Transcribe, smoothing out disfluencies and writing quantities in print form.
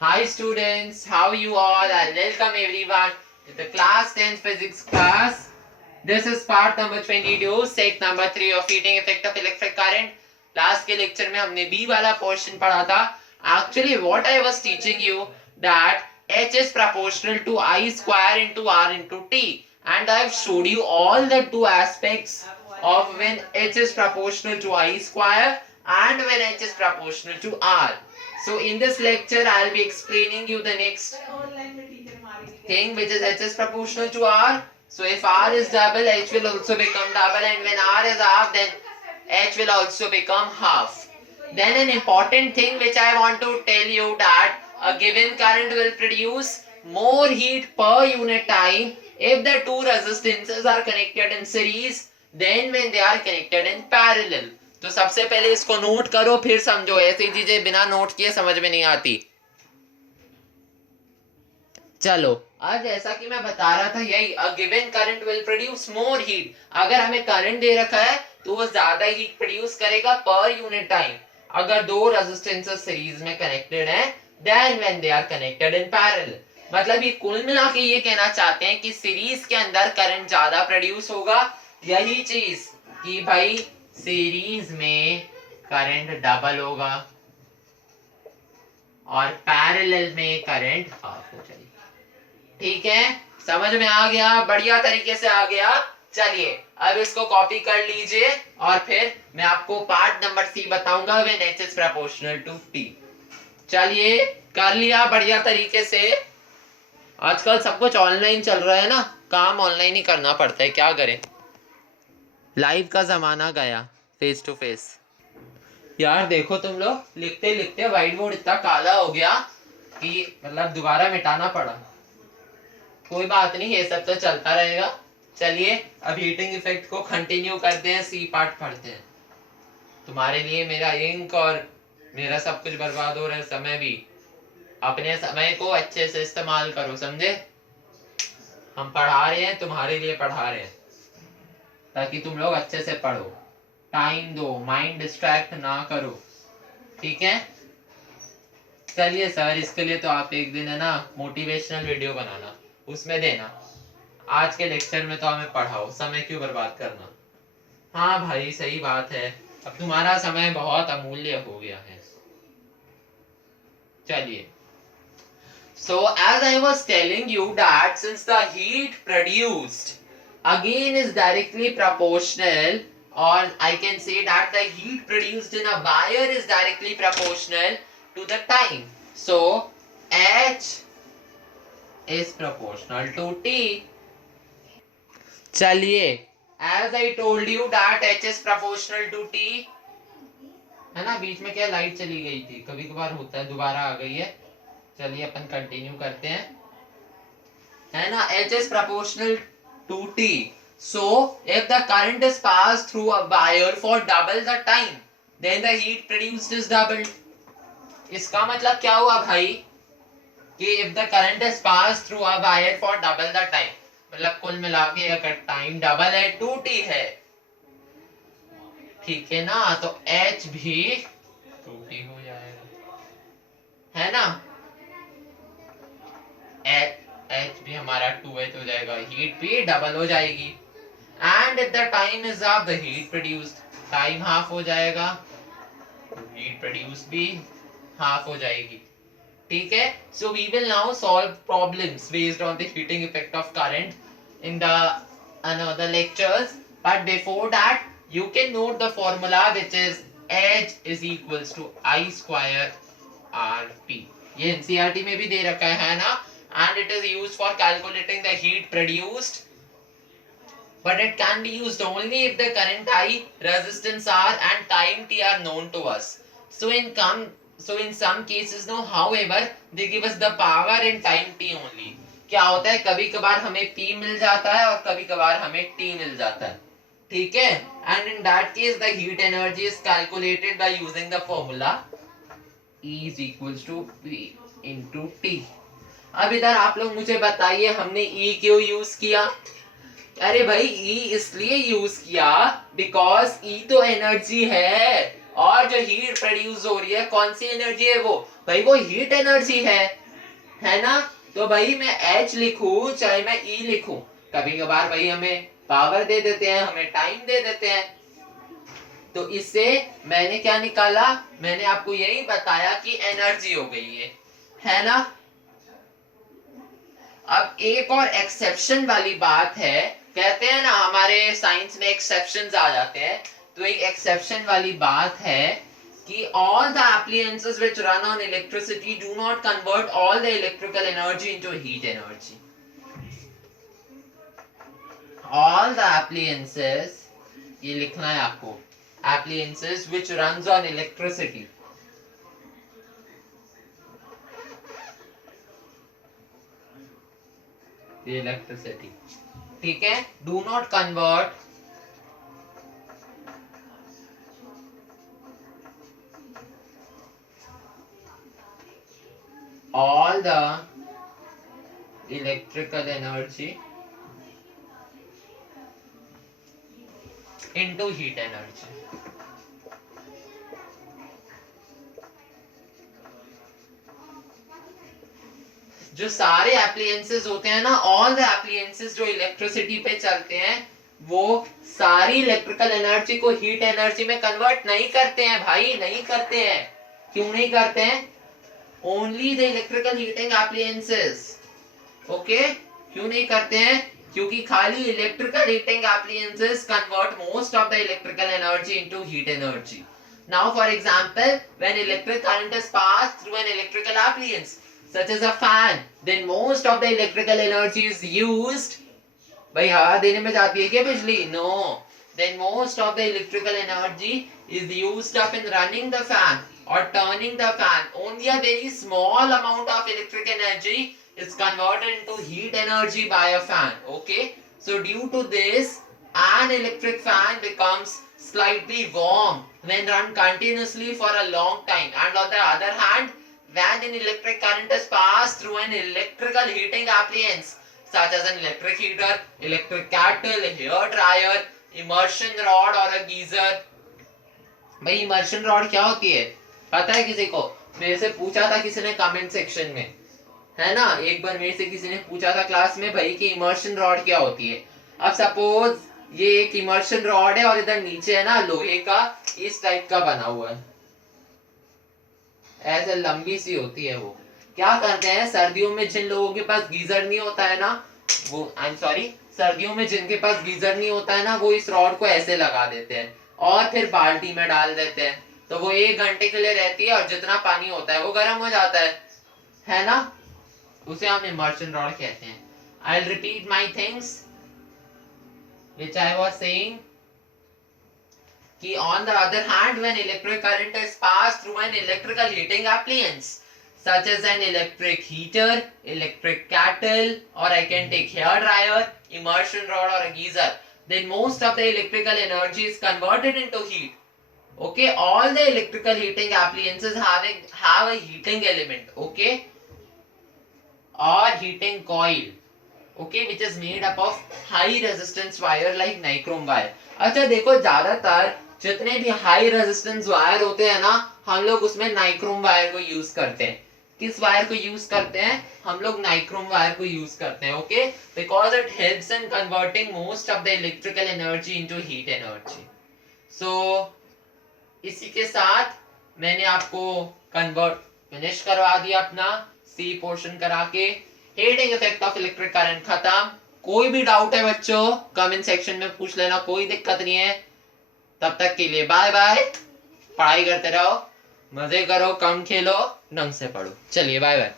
Hi students, how you all and welcome everyone to the class 10 physics class. This is part number 22, sec number 3 of heating effect of electric current. Last के lecture में हमने B वाला portion पढ़ा था. Actually what I was teaching you that H is proportional to I square into R into T, and I have showed you all the two aspects of when H is proportional to I square and when H is proportional to R. So in this lecture I'll be explaining you the next thing, which is H is proportional to R. So if R is double, H will also become double, and when R is half, then H will also become half. Then an important thing which I want to tell you that a given current will produce more heat per unit time if the two resistances are connected in series than when they are connected in parallel. तो सबसे पहले इसको note करो, फिर समझो. ऐसी चीजें बिना नोट किए समझ में नहीं आती. चलो, आज जैसा कि मैं बता रहा था, यही a given current will produce more heat. अगर हमें करंट दे रखा है तो वो ज्यादा हीट प्रोड्यूस करेगा पर यूनिट टाइम अगर दो रेजिस्टेंसेस सीरीज में कनेक्टेड हैं then when they are connected in parallel. मतलब ये कुल मिला के ये कहना चाहते हैं कि सीरीज के अंदर करंट ज्यादा प्रोड्यूस होगा. यही चीज कि भाई सीरीज में करंट डबल होगा और पैरेलल में करंट हाफ हो जाएगी. ठीक है, समझ में आ गया? बढ़िया तरीके से आ गया. चलिए अब इसको कॉपी कर लीजिए और फिर मैं आपको पार्ट नंबर सी बताऊंगा when H is proportional to T. चलिए, कर लिया बढ़िया तरीके से. आजकल सब कुछ ऑनलाइन चल रहा है ना, काम ऑनलाइन ही करना पड़ता है, क्या करें. लाइव का जमाना गया, फेस टू फेस. यार देखो तुम लोग, लिखते लिखते व्हाइट बोर्ड इतना काला हो गया कि मतलब दोबारा मिटाना पड़ा. कोई बात नहीं, ये सब तो चलता रहेगा. चलिए अब हीटिंग इफेक्ट को कंटिन्यू करते हैं, सी पार्ट पढ़ते हैं. तुम्हारे लिए मेरा इंक और मेरा सब कुछ बर्बाद हो रहा है, समय भी. अपने समय को अच्छे से इस्तेमाल करो, समझे? हम पढ़ा रहे हैं, तुम्हारे लिए पढ़ा रहे हैं ताकि तुम लोग अच्छे से पढ़ो. टाइम दो, माइंड डिस्ट्रैक्ट ना करो, ठीक है? चलिए सर, इसके लिए तो आप एक दिन है ना मोटिवेशनल वीडियो बनाना, उसमें देना. आज के लेक्चर में तो हमें पढ़ाओ, समय क्यों बर्बाद करना. हाँ भाई, सही बात है. अब तुम्हारा समय बहुत अमूल्य हो गया है. चलिए, so as I was telling you that since the heat produced again is directly proportional, or I can say that the heat produced in a wire is directly proportional to the time. So H is proportional to T. चलिए, as I told you that H is proportional to T, है ना. बीच में क्या light चली गई थी, कभी कभार होता है, दोबारा आ गई है. चलिए अपन कंटिन्यू करते हैं, है ना. H is proportional to T. So if the current is passed through a wire for double the time, then the heat produced is doubled. इसका मतलब क्या हुआ भाई कि if the current is passed through a wire for double the time, मतलब कुल मिला के अगर टाइम डबल है 2t है, ठीक है ना, तो H भी 2t हो जाएगा, है ना. H भी हमारा 2h हो जाएगा, हीट भी डबल हो जाएगी. And if the time is half, the heat produced, time half हो जाएगा, हीट प्रोड्यूस भी हाफ हो जाएगी. ठीक है. So we will now solve problems based on the heating effect of current in the another lectures, but before that you can note the formula, which is H is equals to I square RP. ये NCERT में भी दे रखा है ना, and it is used for calculating the heat produced, but it can be used only if the current I, resistance R and time T are known to us. So in some cases no, however they give us the power and time T only. क्या होता है, कभी कभार हमें P मिल जाता है और कभी कभार हमें T मिल जाता है, ठीक है. And in that case the heat energy is calculated by using the formula E is equals to P into T. अब इधर आप लोग मुझे बताइए, हमने E क्यों यूज किया? अरे भाई, E इसलिए यूज किया बिकॉज E तो एनर्जी है, और जो हीट प्रोड्यूस हो रही है कौन सी एनर्जी है वो? भाई वो हीट एनर्जी है ना? तो भाई मैं H लिखूं चाहे मैं E लिखूं, कभी कभार भाई हमें पावर दे देते हैं, हमें टाइम दे देते हैं। तो इससे मैंने क्या निकाला? मैंने आपको यही बताया कि एनर्जी हो गई है ना? अब एक और एक्सेप्शन वाली बात है, कहते हैं ना हमारे साइंस में एक्सेप्शंस आ जाते हैं, तो एक एक्सेप्शन वाली बात है कि all the appliances which run on electricity do not convert all the electrical energy into heat energy. All the appliances, ये लिखना है आपको, appliances which runs on electricity, electricity, ठीक है, do not convert all the electrical energy into heat energy. जो सारे appliances होते हैं ना, ऑल द एप्लियंसेस जो इलेक्ट्रिसिटी पे चलते हैं, वो सारी इलेक्ट्रिकल एनर्जी को हीट एनर्जी में कन्वर्ट नहीं करते हैं भाई, नहीं करते हैं। क्यों नहीं करते हैं? Only the electrical heating appliances, okay. क्यों नहीं करते हैं? क्योंकि खाली electrical heating appliances convert most of the electrical energy into heat energy. Now for example, when electric current is passed through an electrical appliance such as a fan, then most of the electrical energy is used, भाई हवा देने में जाती है क्या बिजली? No. Then most of the electrical energy is used up in running the fan or turning the fan. Only a very small amount of electric energy is converted into heat energy by a fan. Okay. So due to this, an electric fan becomes slightly warm when run continuously for a long time, and on the other hand, when an electric current is passed through an electrical heating appliance such as an electric heater, electric kettle, hair dryer, immersion rod or a geyser. भाई immersion rod क्या होती है पता है किसी को? मेरे से पूछा था किसी ने कमेंट सेक्शन में, है ना? एक बार मेरे से किसी ने पूछा था क्लास में भाई कि इमर्शन रॉड क्या होती है। अब सपोज ये एक इमर्शन रॉड है और इधर नीचे है ना लोहे का इस टाइप का बना हुआ है, ऐसे लंबी सी होती है वो। क्या करते हैं सर्दियों में जिन लोगों के पास गीजर नहीं होता है ना, वो आई एम सॉरी, सर्दियों में जिनके पास गीजर नहीं होता है ना, वो इस रॉड को ऐसे लगा देते हैं और फिर बाल्टी में डाल देते हैं, तो वो 1 घंटे के लिए रहती है और जितना पानी होता है वो गर्म हो जाता है ना? उसे हम इमर्शन रॉड कहते हैं। I will repeat my things which I was saying कि on the other hand, when electric current is passed through an electrical heating appliance such as an electric heater, electric kettle, or I can take hair dryer, immersion rod or a geyser, then most of the electrical energy is converted into heat. Okay, all the electrical heating appliances have a heating element, okay, or heating coil, okay, which is made up of high resistance wire like nichrome wire. अच्छा देखो, ज्यादातर जितने भी high resistance wire होते हैं ना, हम लोग उसमें नाइक्रोम वायर को यूज करते हैं। किस वायर को यूज करते हैं? हम लोग नाइक्रोम वायर को यूज करते हैं, okay, because it helps in converting most of the electrical energy into heat energy. So इसी के साथ मैंने आपको कन्वर्ट फिनिश करवा दिया अपना सी पोर्शन करा के। Heating effect of electric current खत्म। कोई भी डाउट है बच्चों कमेंट सेक्शन में पूछ लेना, कोई दिक्कत नहीं है। तब तक के लिए बाय बाय, पढ़ाई करते रहो, मजे करो, कम खेलो, ढंग से पढ़ो। चलिए बाय बाय।